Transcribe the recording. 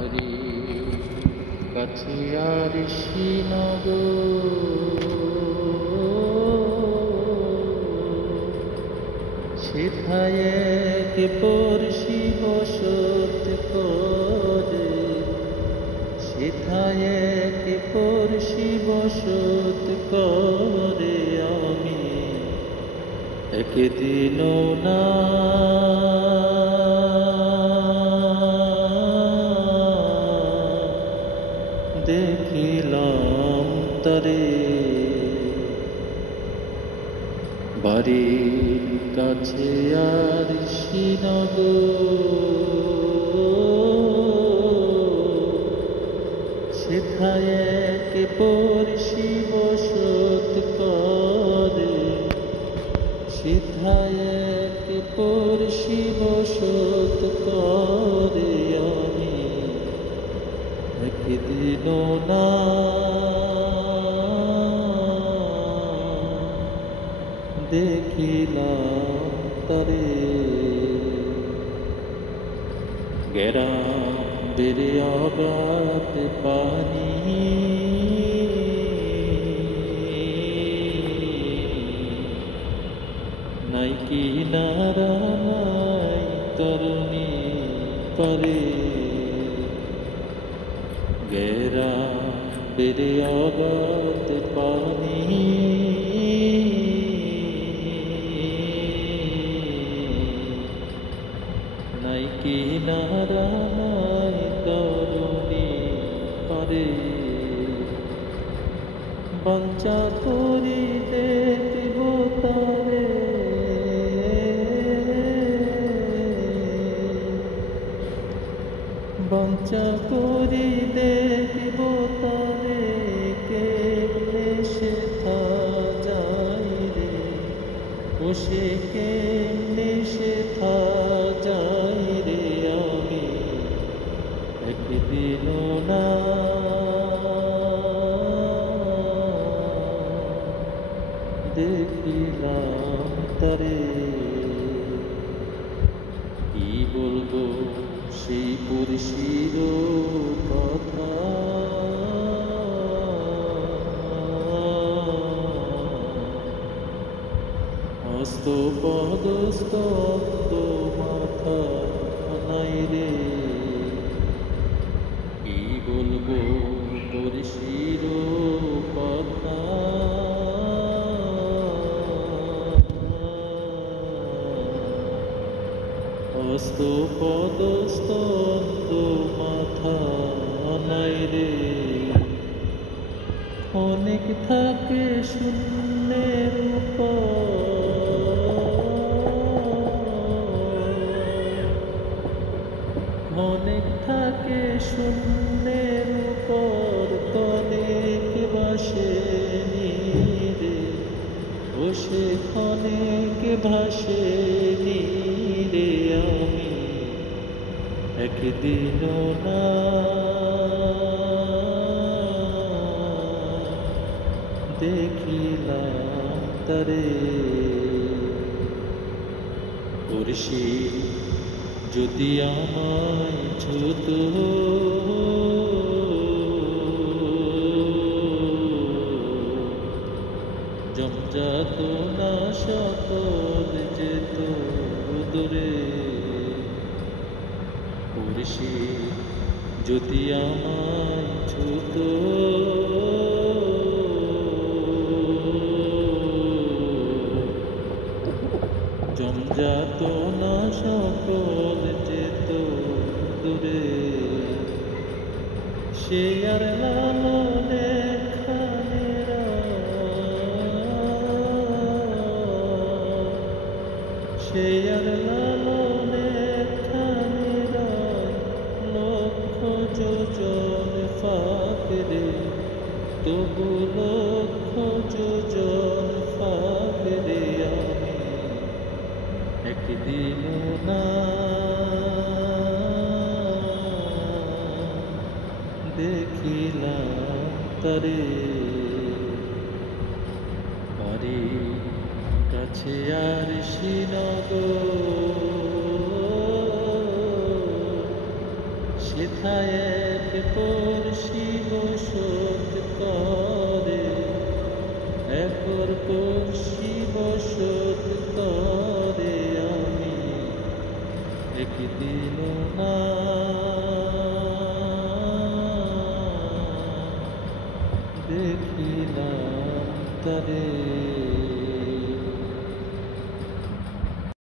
বাড়ির কাছে আর শ্রীনগর, সেথায় এক পড়শি বসত করে, সেথায় এক পড়শি বসত করে। আমি একদিনও না দেখিলাম তারে, বাড়ির কাছে আর শ্রীনগর, সেথায় এক পড়শি বসত করে, সেথায় এক পড়শি বসত করে। আমি একদিনও না দেখিলাম তারে। গ্রামের অগাধ পানি, নাই কিনারা নাই তরুণী পারে। গ্রামের অগাধ পানি, নাই কিনারা নাই তরুণী পারে। বাঞ্ছা করি দেখিব তারে, বাঞ্ছা করি দেখিব তারে। কেমনে সেথা যাই রে, ও সে কেমনে সেথা যাই রে। আমি একদিনও না দেখিলাম তারে। কি বলবো সেই পড়শির কথা, হস্ত পদস্তব্ধ মাথা নাই রে। কি বলবো পড়শির কথা, হস্ত পদস্তব্ধ মাথা নাই রে। অনেক থাকে শূন্যের উপর, অনেক থাকে শূন্যের উপর, তনেক ভাসে রে, ও সে অনেক ভাসে রে। আমি একদিনও না দেখিলাম তারে। পড়শি যদি আমায় ছুত, জমজাত না সকল যেত দূরে। পড়শি যদি আমায় ছুত, জমজাত না সকল যেত দূরে। সে আর লালনে খানেরা, সে আর লালনে খানেরা। লক্ষ যোজন ফাঁকরে, তবু লক্ষ যোজন ফাঁকরে। আমি একদিনও না দেখিলাম তারে। বাড়ির কাছে আর শ্রীনগর, এথায় এক পর শিব শোধ করে, একর পর শিব শোধ করে। আমি একদিন না দেখিলাম তারে।